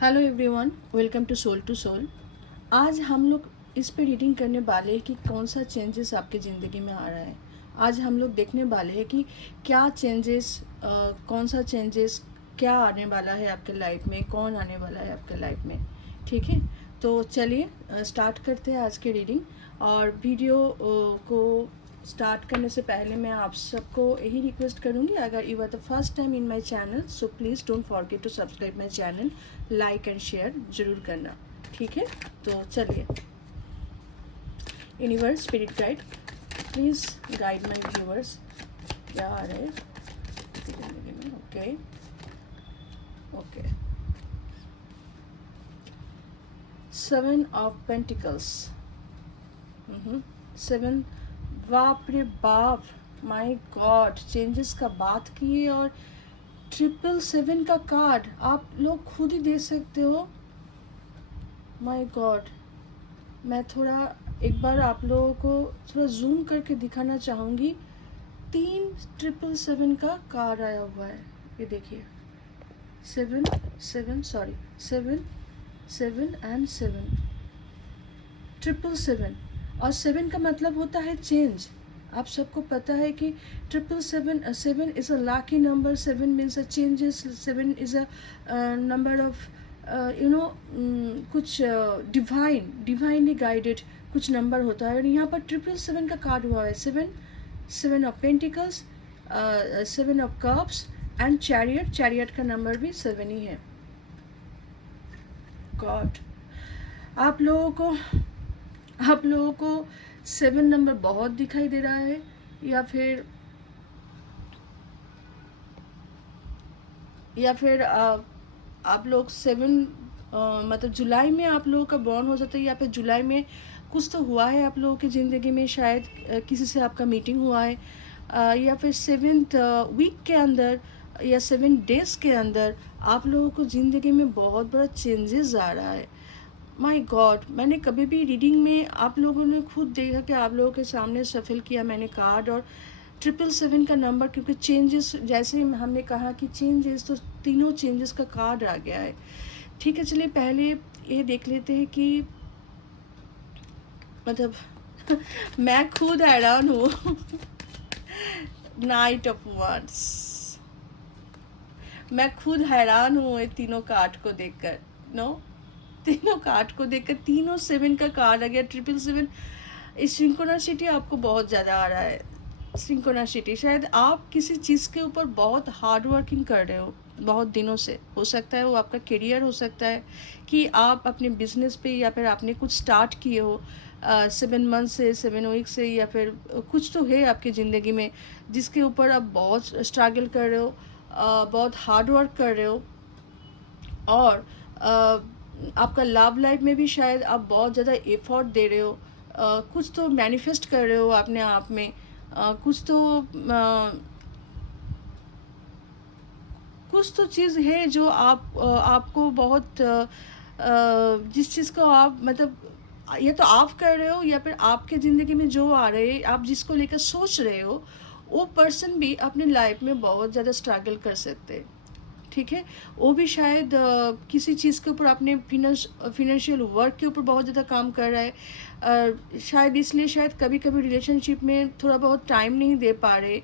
Hello everyone, welcome to soul. आज हम लोग इस पे रीडिंग करने वाले हैं कि कौन सा चेंजेस आपकी ज़िंदगी में आ रहा है। आज हम लोग देखने वाले हैं कि क्या चेंजेस, कौन सा चेंजेस क्या आने वाला है आपके लाइफ में, कौन आने वाला है आपके लाइफ में। ठीक है, तो चलिए स्टार्ट करते हैं आज की रीडिंग। और वीडियो को स्टार्ट करने से पहले मैं आप सबको यही रिक्वेस्ट करूँगी, अगर you are the first time in my channel so please don't forget to subscribe my channel, like and share ज़रूर करना। ठीक है, तो चलिए। Universe spirit guide please guide my viewers, क्या आ रहा है ज़िंदगी में। Okay okay, 7 of pentacles. 7, बाप रे बाप, माय गॉड, चेंजेस का बात किए। और 777 का कार्ड आप लोग खुद ही दे सकते हो। माय गॉड, मैं थोड़ा एक बार आप लोगों को थोड़ा जूम करके दिखाना चाहूँगी। 3 777 का कार्ड आया हुआ है, ये देखिए। 7 सॉरी, 7 एंड 7, 777। और 7 का मतलब होता है चेंज। आप सबको पता है कि 777 is a lucky number. 7 means a changes. 7 is a number of कुछ डिवाइनली गाइडेड कुछ नंबर होता है। और यहाँ पर 777 का कार्ड हुआ है। 7 of pentacles, 7 of cups and chariot का नंबर भी 7 ही है। गॉड, आप लोगों को 7 नंबर बहुत दिखाई दे रहा है, या फिर आप लोग 7 मतलब जुलाई में आप लोगों का बॉर्न हो सकता है, या फिर जुलाई में कुछ तो हुआ है आप लोगों की ज़िंदगी में। शायद किसी से आपका मीटिंग हुआ है, या फिर 7th वीक के अंदर या 7 डेज के अंदर आप लोगों को ज़िंदगी में बहुत बड़ा चेंजेस आ रहा है। माय गॉड, मैंने कभी भी रीडिंग में आप लोगों ने खुद देखा कि आप लोगों के सामने सफल किया मैंने कार्ड, और 777 का नंबर, क्योंकि चेंजेस, जैसे हमने कहा कि चेंजेस, तो तीनों चेंजेस का कार्ड आ गया है। ठीक है, चलिए पहले ये देख लेते हैं कि मतलब मैं खुद हैरान हूँ। नाइट ऑफ वर्ड्स, मैं खुद हैरान हूँ ये तीनों कार्ड को देखकर। नो, तीनों कार्ड को देखकर, तीनों 7 का कार्ड आ गया। 777, इस सिंक्रोनिसिटी आपको बहुत ज़्यादा आ रहा है। सिंक्रोनिसिटी, शायद आप किसी चीज़ के ऊपर बहुत हार्ड वर्किंग कर रहे हो बहुत दिनों से। हो सकता है वो आपका करियर हो सकता है, कि आप अपने बिजनेस पे, या फिर आपने कुछ स्टार्ट किए हो 7 मंथ से, 7 वीक से, या फिर कुछ तो है आपकी ज़िंदगी में जिसके ऊपर आप बहुत स्ट्रगल कर रहे हो, बहुत हार्ड वर्क कर रहे हो। और आपका लव लाइफ में भी शायद आप बहुत ज़्यादा एफर्ट दे रहे हो, कुछ तो मैनिफेस्ट कर रहे हो अपने आप में, कुछ तो चीज़ है जो आपको बहुत जिस चीज़ को आप मतलब या तो आप कर रहे हो, या फिर आपके ज़िंदगी में जो आ रहे हैं, आप जिसको लेकर सोच रहे हो, वो पर्सन भी अपने लाइफ में बहुत ज़्यादा स्ट्रगल कर सकते हैं। ठीक है, वो भी शायद किसी चीज़ के ऊपर अपने फिनेंशियल वर्क के ऊपर बहुत ज़्यादा काम कर रहा है। शायद इसलिए शायद कभी कभी रिलेशनशिप में थोड़ा बहुत टाइम नहीं दे पा रहे।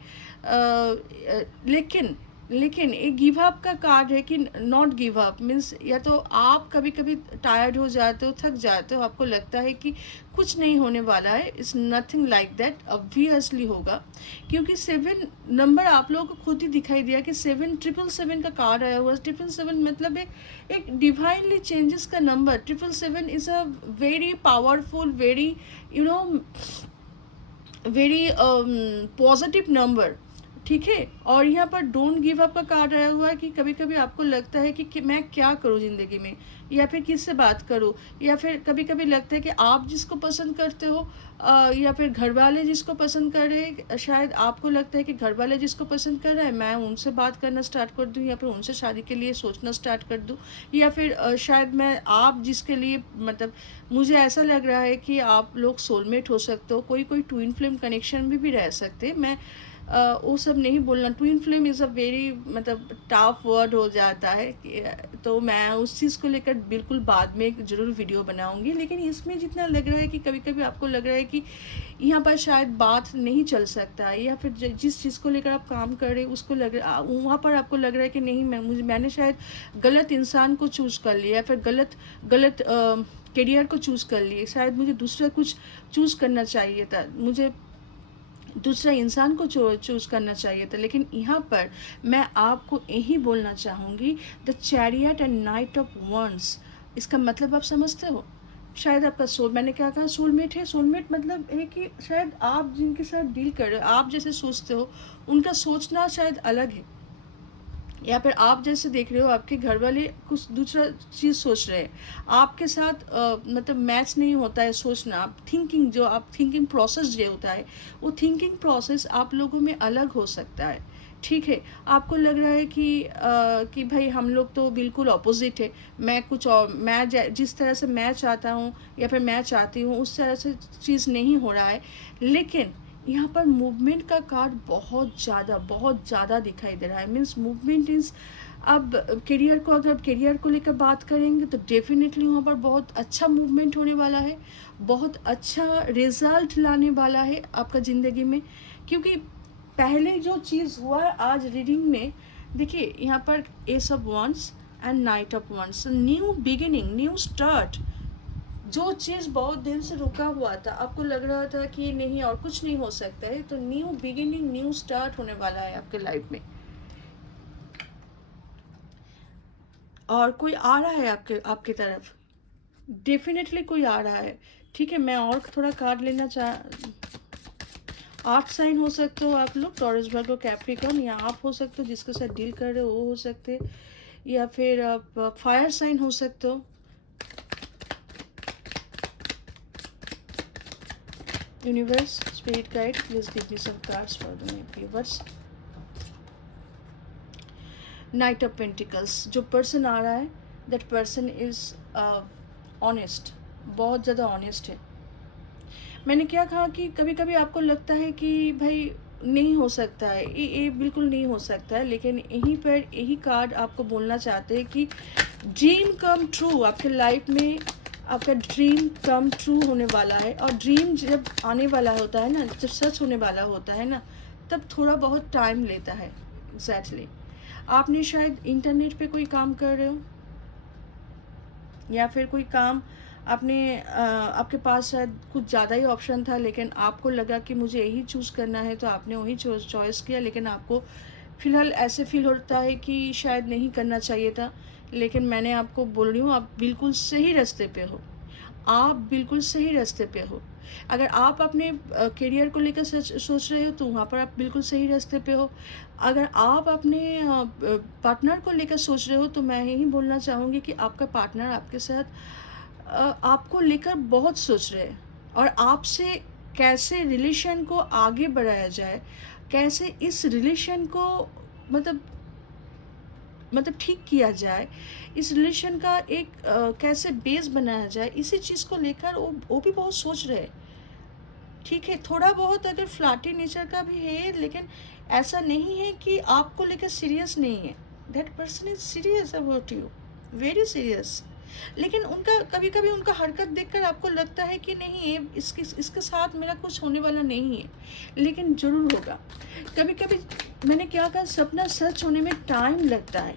लेकिन लेकिन एक गिव अप का कार्ड है कि नॉट गिव अप मीन्स, या तो आप कभी कभी टायर्ड हो जाते हो, थक जाते हो, आपको लगता है कि कुछ नहीं होने वाला है। It's nothing like that, obviously होगा, क्योंकि 7 नंबर आप लोगों को खुद ही दिखाई दिया कि 7 का कार्ड आया हुआ। 777 मतलब एक डिवाइनली चेंजेस का number. 777 is a very powerful, very you know very positive number. ठीक है, और यहाँ पर डोंट गिव अप का कार्ड आया हुआ है कि कभी कभी आपको लगता है कि मैं क्या करूँ ज़िंदगी में, या फिर किससे बात करूँ, या फिर कभी कभी लगता है कि आप जिसको पसंद करते हो, या फिर घर वाले जिसको पसंद कर रहे हैं, शायद आपको लगता है कि घर वाले जिसको पसंद कर रहे हैं मैं उनसे बात करना स्टार्ट कर दूँ, या फिर उनसे शादी के लिए सोचना स्टार्ट कर दूँ, या फिर शायद मैं आप जिसके लिए मतलब मुझे ऐसा लग रहा है कि आप लोग सोलमेट हो सकते हो, कोई कोई ट्विन फ्लेम कनेक्शन में भी रह सकते हैं। वो सब नहीं बोलना। Twin flame is a very मतलब टफ वर्ड हो जाता है तो मैं उस चीज़ को लेकर बिल्कुल बाद में ज़रूर वीडियो बनाऊंगी। लेकिन इसमें जितना लग रहा है कि कभी कभी आपको लग रहा है कि यहाँ पर शायद बात नहीं चल सकता है, या फिर जिस चीज़ को लेकर आप काम कर रहे हैं उसको लग रहा वहाँ पर आपको लग रहा है कि नहीं, मैंने शायद गलत इंसान को चूज़ कर लिया, या फिर गलत गलत करियर को चूज़ कर लिए, शायद मुझे दूसरा कुछ चूज़ करना चाहिए था, मुझे दूसरा इंसान को चूज़ करना चाहिए था। लेकिन यहाँ पर मैं आपको यही बोलना चाहूँगी, the chariot and knight of wands, इसका मतलब आप समझते हो? शायद आपका मैंने क्या कहा, सोलमेट है। सोलमेट मतलब है कि शायद आप जिनके साथ डील कर रहे हो, आप जैसे सोचते हो उनका सोचना शायद अलग है, या फिर आप जैसे देख रहे हो आपके घर वाले कुछ दूसरा चीज़ सोच रहे हैं, आपके साथ मतलब मैच नहीं होता है सोचना। आप थिंकिंग प्रोसेस जो होता है, वो थिंकिंग प्रोसेस आप लोगों में अलग हो सकता है। ठीक है, आपको लग रहा है कि भाई हम लोग तो बिल्कुल अपोजिट है, मैं कुछ और, जिस तरह से मैं चाहता हूँ या फिर मैं चाहती हूँ उस तरह से चीज़ नहीं हो रहा है। लेकिन यहाँ पर मूवमेंट का कार्ड बहुत ज़्यादा दिखाई दे रहा है। मीन्स मूवमेंट इज़, अब अगर करियर को लेकर बात करेंगे तो डेफिनेटली वहाँ पर बहुत अच्छा मूवमेंट होने वाला है, बहुत अच्छा रिजल्ट लाने वाला है आपका ज़िंदगी में। क्योंकि पहले जो चीज़ हुआ आज रीडिंग में, देखिए यहाँ पर ace of wands and knight of wands, new beginning, new start. जो चीज़ बहुत दिन से रुका हुआ था, आपको लग रहा था कि नहीं और कुछ नहीं हो सकता है, तो न्यू बिगिनिंग, न्यू स्टार्ट होने वाला है आपके लाइफ में। और कोई आ रहा है आपके तरफ, डेफिनेटली कोई आ रहा है। ठीक है, मैं और थोड़ा कार्ड लेना 8 साइन हो सकते हो आप लोग, टॉरस, वर्गो, कैप्रिकॉर्न, या आप हो सकते हो जिसके साथ डील कर रहे हो वो हो सकते, या फिर आप फायर साइन हो सकते हो। Universe, spirit guide, please give me some cards for the viewers. Knight of pentacles, जो पर्सन आ रहा है दैट पर्सन इज ऑनेस्ट, बहुत ज़्यादा ऑनेस्ट है। मैंने क्या कहा कि कभी कभी आपको लगता है कि भाई नहीं हो सकता है, ये बिल्कुल नहीं हो सकता है, लेकिन यहीं पर यही कार्ड आपको बोलना चाहते हैं कि ड्रीम कम ट्रू, आपके लाइफ में आपका ड्रीम कम ट्रू होने वाला है। और ड्रीम जब आने वाला होता है ना, जब सच होने वाला होता है ना, तब थोड़ा बहुत टाइम लेता है। एग्जैक्टली आपने शायद इंटरनेट पे कोई काम कर रहे हो, या फिर कोई काम आपके पास शायद कुछ ज़्यादा ही ऑप्शन था, लेकिन आपको लगा कि मुझे यही चूज़ करना है तो आपने वही चॉइस किया। लेकिन आपको फ़िलहाल ऐसे फील होता है कि शायद नहीं करना चाहिए था। लेकिन मैंने आपको बोल रही हूँ, आप बिल्कुल सही रास्ते पे हो, आप बिल्कुल सही रास्ते पे हो। अगर आप अपने करियर को लेकर सोच रहे हो तो वहाँ पर आप बिल्कुल सही रास्ते पे हो। अगर आप अपने पार्टनर को लेकर सोच रहे हो तो मैं यही बोलना चाहूँगी कि आपका पार्टनर आपके साथ आपको लेकर बहुत सोच रहे हैं, और आपसे कैसे रिलेशन को आगे बढ़ाया जाए, कैसे इस रिलेशन को मतलब ठीक किया जाए, इस रिलेशन का एक कैसे बेस बनाया जाए, इसी चीज़ को लेकर वो भी बहुत सोच रहे हैं। ठीक है, थोड़ा बहुत अगर फ्लर्टी नेचर का भी है, लेकिन ऐसा नहीं है कि आपको लेकर सीरियस नहीं है। That person is serious about you, very serious. लेकिन उनका कभी कभी उनका हरकत देखकर आपको लगता है कि नहीं, ये इसके साथ मेरा कुछ होने वाला नहीं है, लेकिन ज़रूर होगा। कभी कभी मैंने क्या कहा, सपना सच होने में टाइम लगता है,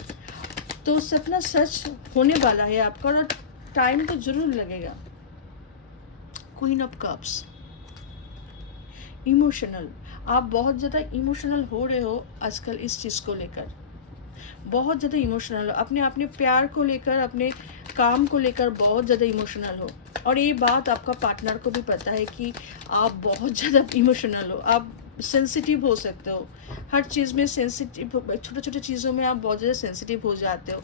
तो सपना सच होने वाला है आपका, और टाइम तो ज़रूर लगेगा। क्वीन ऑफ कप्स, इमोशनल, आप बहुत ज़्यादा इमोशनल हो रहे हो आजकल इस चीज़ को लेकर, बहुत ज़्यादा इमोशनल हो, अपने अपने प्यार को लेकर, अपने काम को लेकर बहुत ज़्यादा इमोशनल हो। और ये बात आपका पार्टनर को भी पता है कि आप बहुत ज़्यादा इमोशनल हो, आप सेंसिटिव हो सकते हो, हर चीज़ में सेंसिटिव, छोटे छोटे चीज़ों में आप बहुत ज़्यादा सेंसिटिव हो जाते हो,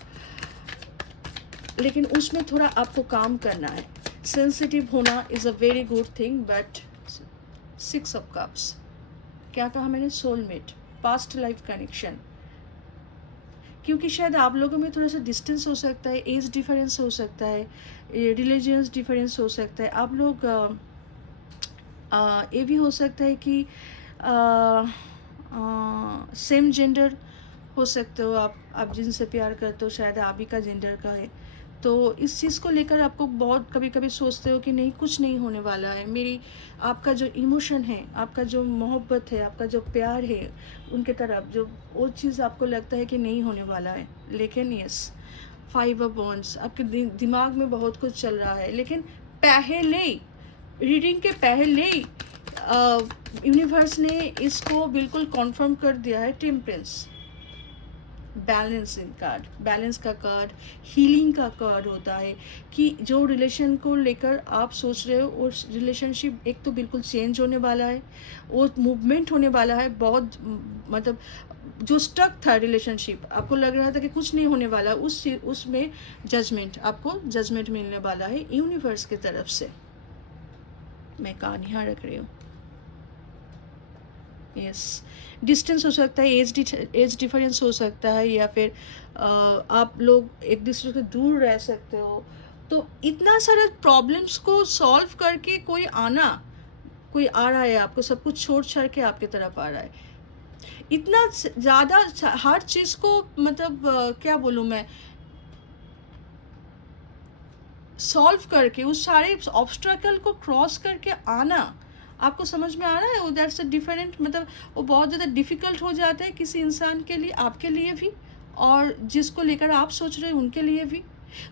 लेकिन उसमें थोड़ा आपको काम करना है। सेंसिटिव होना is a very good thing, but 6 of cups, क्या कहा मैंने, सोलमेट, पास्ट लाइफ कनेक्शन। क्योंकि शायद आप लोगों में थोड़ा सा डिस्टेंस हो सकता है, एज डिफरेंस हो सकता है, रिलीजियस डिफरेंस हो सकता है। आप लोग ये भी हो सकता है कि सेम जेंडर हो सकते हो आप जिनसे प्यार करते हो शायद आप ही का जेंडर का है, तो इस चीज़ को लेकर आपको बहुत कभी कभी सोचते हो कि नहीं कुछ नहीं होने वाला है, मेरी आपका जो इमोशन है, आपका जो मोहब्बत है, आपका जो प्यार है उनके तरफ, जो वो चीज़ आपको लगता है कि नहीं होने वाला है। लेकिन यस, 5 ऑफ वॉन्ड्स आपके दिमाग में बहुत कुछ चल रहा है, लेकिन पहले रीडिंग के पहले यूनिवर्स ने इसको बिल्कुल कॉन्फर्म कर दिया है। टेम्परेंस, बैलेंसिंग कार्ड, बैलेंस का कार्ड, हीलिंग का कार्ड होता है कि जो रिलेशन को लेकर आप सोच रहे हो वो रिलेशनशिप एक तो बिल्कुल चेंज होने वाला है, वो मूवमेंट होने वाला है बहुत, मतलब जो स्टक था रिलेशनशिप, आपको लग रहा था कि कुछ नहीं होने वाला, उसमें जजमेंट, आपको जजमेंट मिलने वाला है यूनिवर्स की तरफ से। मैं कान यहाँ रख रही हूँ। यस, डिस्टेंस हो सकता है, एज डिफरेंस हो सकता है, या फिर आप लोग एक दूसरे से दूर रह सकते हो। तो इतना सारा प्रॉब्लम्स को सॉल्व करके कोई आ रहा है, आपको सब कुछ छोड़ छाड़ के आपकी तरफ आ रहा है। इतना ज़्यादा हर चीज़ को, मतलब क्या बोलूँ मैं, सॉल्व करके उस सारे ऑब्स्ट्रकल को क्रॉस करके आना, आपको समझ में आ रहा है? वो दैट्स अ डिफरेंट, मतलब वो बहुत ज़्यादा डिफ़िकल्ट हो जाता है किसी इंसान के लिए, आपके लिए भी, और जिसको लेकर आप सोच रहे हैं उनके लिए भी।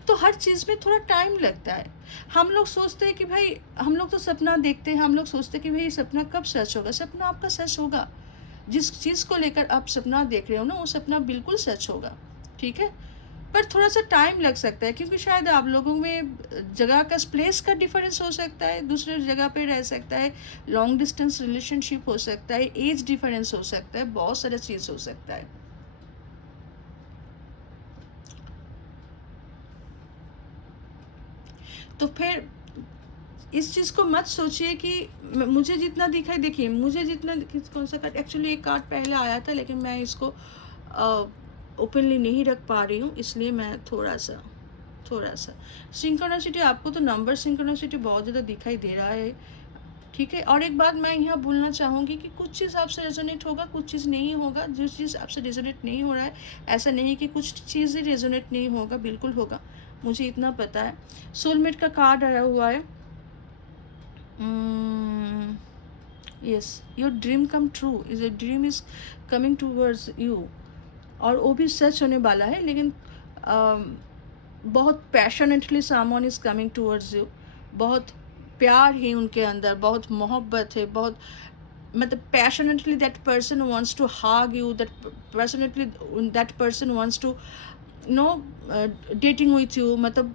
तो हर चीज़ में थोड़ा टाइम लगता है। हम लोग सोचते हैं कि भाई, हम लोग तो सपना देखते हैं, हम लोग सोचते हैं कि भाई सपना कब सच होगा। सपना आपका सच होगा, जिस चीज़ को लेकर आप सपना देख रहे हो ना, वो सपना बिल्कुल सच होगा, ठीक है? पर थोड़ा सा टाइम लग सकता है, क्योंकि शायद आप लोगों में जगह का, प्लेस का डिफरेंस हो सकता है, दूसरे जगह पे रह सकता है, लॉन्ग डिस्टेंस रिलेशनशिप हो सकता है, एज डिफरेंस हो सकता है, बहुत सारा चीज़ हो सकता है। तो फिर इस चीज़ को मत सोचिए कि मुझे जितना दिखाई, देखिए मुझे जितना कौन सा कार्ड, एक्चुअली एक कार्ड पहले आया था लेकिन मैं इसको ओपनली नहीं रख पा रही हूँ, इसलिए मैं थोड़ा सा सिंक्रोनिसिटी, आपको तो नंबर सिंक्रोनिसिटी बहुत ज़्यादा दिखाई दे रहा है, ठीक है? और एक बात मैं यहाँ बोलना चाहूँगी कि कुछ चीज़ आपसे रेजोनेट होगा, कुछ चीज़ नहीं होगा। जो चीज़ आपसे रेजोनेट नहीं हो रहा है, ऐसा नहीं कि कुछ चीज़ें रेजोनेट नहीं होगा, बिल्कुल होगा, मुझे इतना पता है। सोलमेट का कार्ड आया हुआ है। Yes, your dream come true, is a dream is coming towards you, और वो भी सच होने वाला है, लेकिन बहुत passionately someone is coming towards you, बहुत प्यार है उनके अंदर, बहुत मोहब्बत है, बहुत, मतलब passionately that person wants to hug you, that passionately that person wants to know dating with you. मतलब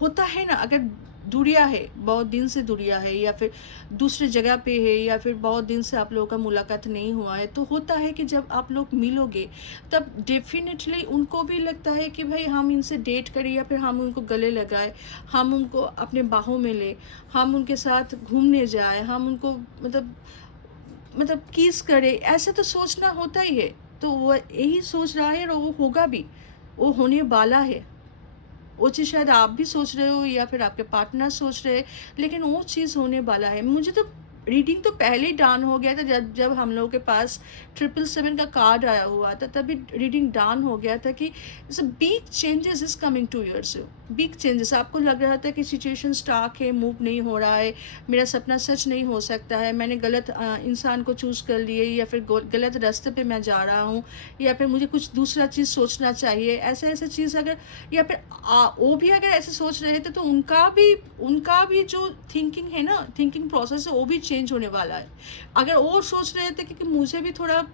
होता है ना, अगर दूरिया है, बहुत दिन से दूरिया है, या फिर दूसरी जगह पे है, या फिर बहुत दिन से आप लोगों का मुलाकात नहीं हुआ है, तो होता है कि जब आप लोग मिलोगे तब डेफिनेटली उनको भी लगता है कि भाई हम इनसे डेट करें, या फिर हम उनको गले लगाए, हम उनको अपने बाहों में ले, हम उनके साथ घूमने जाए, हम उनको मतलब किस करें, ऐसा तो सोचना होता ही है। तो वो यही सोच रहा है, और वो होगा भी, वो होने वाला है। वो चीज़ शायद आप भी सोच रहे हो, या फिर आपके पार्टनर सोच रहे हैं, लेकिन वो चीज़ होने वाला है। मुझे तो रीडिंग तो पहले ही डाउन हो गया था, जब जब हम लोगों के पास 777 का कार्ड आया हुआ था, तभी रीडिंग डाउन हो गया था कि big changes is coming two years. Big changes, आपको लग रहा था कि सिचुएशन स्टाक है, मूव नहीं हो रहा है, मेरा सपना सच नहीं हो सकता है, मैंने गलत इंसान को चूज़ कर लिए, या फिर गलत रास्ते पे मैं जा रहा हूँ, या फिर मुझे कुछ दूसरा चीज़ सोचना चाहिए, ऐसे ऐसे चीज़ अगर, या फिर वो भी अगर ऐसे सोच रहे थे, तो उनका भी जो थिंकिंग है ना, थिंकिंग प्रोसेस है, वो भी चेंज होने वाला है। अगर वो सोच रहे थे कि मुझे भी थोड़ा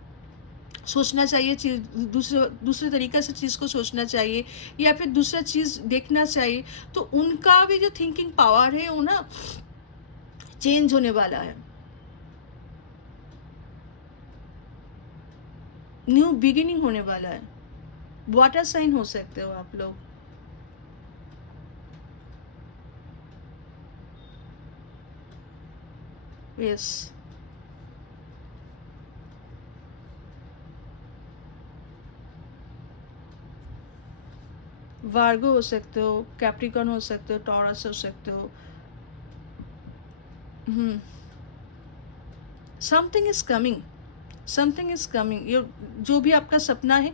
सोचना चाहिए, चीज़ दूसरे तरीके से चीज़ को सोचना चाहिए, या फिर दूसरा चीज़ देखना चाहिए, तो उनका भी जो थिंकिंग पावर है वो ना चेंज होने वाला है। न्यू बिगिनिंग होने वाला है। वाटर साइन हो सकते हो आप लोग। यस, वार्गो हो सकते हो, कैप्रिकॉन हो सकते हो, टॉरस हो सकते हो। Something is coming, something is coming, यो जो भी आपका सपना है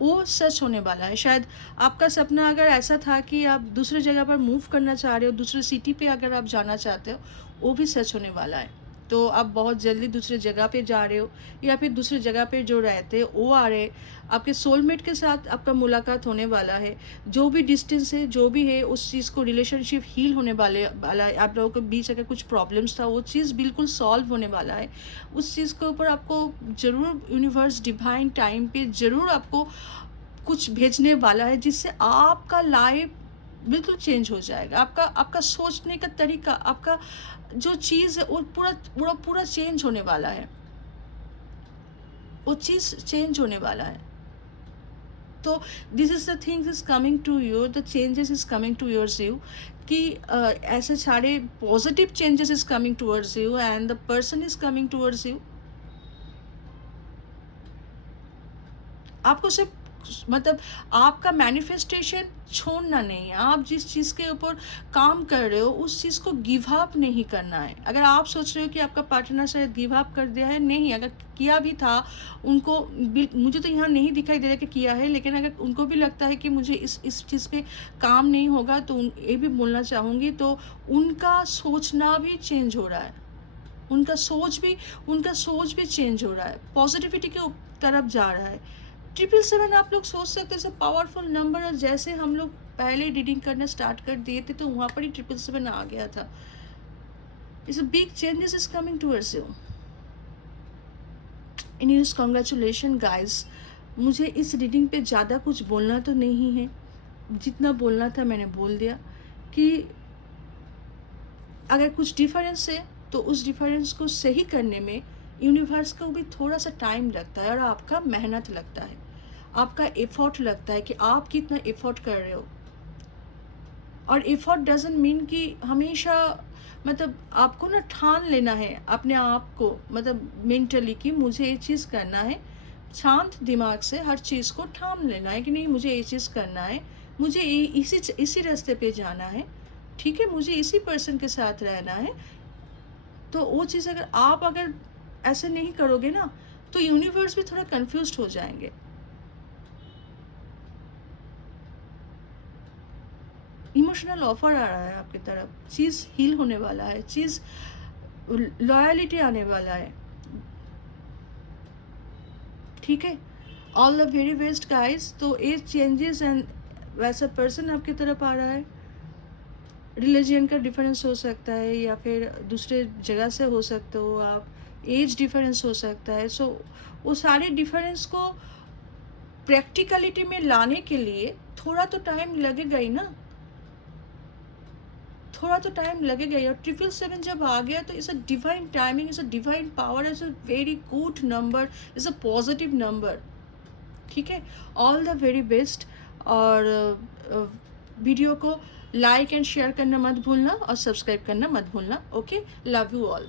वो सच होने वाला है। शायद आपका सपना अगर ऐसा था कि आप दूसरी जगह पर मूव करना चाह रहे हो, दूसरे सिटी पे अगर आप जाना चाहते हो, वो भी सच होने वाला है। तो आप बहुत जल्दी दूसरी जगह पे जा रहे हो, या फिर दूसरी जगह पे जो रहते हैं वो आ रहे हैं। आपके सोलमेट के साथ आपका मुलाकात होने वाला है। जो भी डिस्टेंस है, जो भी है, उस चीज़ को रिलेशनशिप हील होने वाला है। आप लोगों के बीच अगर कुछ प्रॉब्लम्स था, वो चीज़ बिल्कुल सॉल्व होने वाला है। उस चीज़ के ऊपर आपको ज़रूर यूनिवर्स डिवाइन टाइम पे ज़रूर आपको कुछ भेजने वाला है, जिससे आपका लाइफ बिल्कुल चेंज हो जाएगा। आपका आपका सोचने का तरीका, आपका जो चीज़ है वो पूरा पूरा पूरा चेंज होने वाला है। वो चीज़ चेंज होने वाला है। तो this is the things is coming to you, the changes is coming towards you, कि ऐसे सारे positive changes is coming towards you and the person is coming towards you. आपको सिर्फ मतलब आपका मैनिफेस्टेशन छोड़ना नहीं है। आप जिस चीज़ के ऊपर काम कर रहे हो उस चीज़ को गिव अप नहीं करना है। अगर आप सोच रहे हो कि आपका पार्टनर शायद गिव अप कर दिया है, नहीं, अगर किया भी था उनको मुझे तो यहाँ नहीं दिखाई दे रहा कि किया है, लेकिन अगर उनको भी लगता है कि मुझे इस चीज़ पे काम नहीं होगा, तो ये भी बोलना चाहूँगी, तो उनका सोचना भी चेंज हो रहा है। उनका सोच भी चेंज हो रहा है, पॉजिटिविटी के तरफ जा रहा है। 777 आप लोग सोच सकते हैं पावरफुल नंबर, और जैसे हम लोग पहले रीडिंग करना स्टार्ट कर दिए थे तो वहाँ पर ही 777 आ गया था। It's a big changes is coming towards you. Anyways congratulation guys. मुझे इस रीडिंग पे ज़्यादा कुछ बोलना तो नहीं है, जितना बोलना था मैंने बोल दिया। कि अगर कुछ डिफरेंस है तो उस डिफरेंस को सही करने में यूनिवर्स को भी थोड़ा सा टाइम लगता है, और आपका मेहनत लगता है, आपका एफर्ट लगता है कि आप कितना एफर्ट कर रहे हो। और एफर्ट डजंट मीन कि हमेशा, मतलब आपको ना ठान लेना है अपने आप को, मतलब मेंटली, कि मुझे ये चीज़ करना है। शांत दिमाग से हर चीज़ को ठान लेना है कि नहीं, मुझे ये चीज़ करना है, मुझे इसी रास्ते पे जाना है, ठीक है, मुझे इसी पर्सन के साथ रहना है। तो वो चीज़ अगर ऐसे नहीं करोगे ना, तो यूनिवर्स भी थोड़ा कंफ्यूज हो जाएंगे। इमोशनल ऑफर आ रहा है आपकी तरफ, चीज़ हील होने वाला है, चीज़ लॉयलिटी आने वाला है, ठीक है। All the very best guys. तो एज चेंजेस एंड वैसा पर्सन आपकी तरफ आ रहा है। रिलीजन का डिफरेंस हो सकता है, या फिर दूसरे जगह से हो सकते हो आप, एज डिफरेंस हो सकता है। सो वो सारे डिफरेंस को प्रैक्टिकलिटी में लाने के लिए थोड़ा तो टाइम लगेगा ही ना, थोड़ा तो टाइम लगेगा ही। और 777 जब आ गया तो it's a divine timing, it's a divine power, it's a very good number, it's a positive number, ठीक है। All the very best. और वीडियो को लाइक एंड शेयर करना मत भूलना, और सब्सक्राइब करना मत भूलना। Okay, love you all.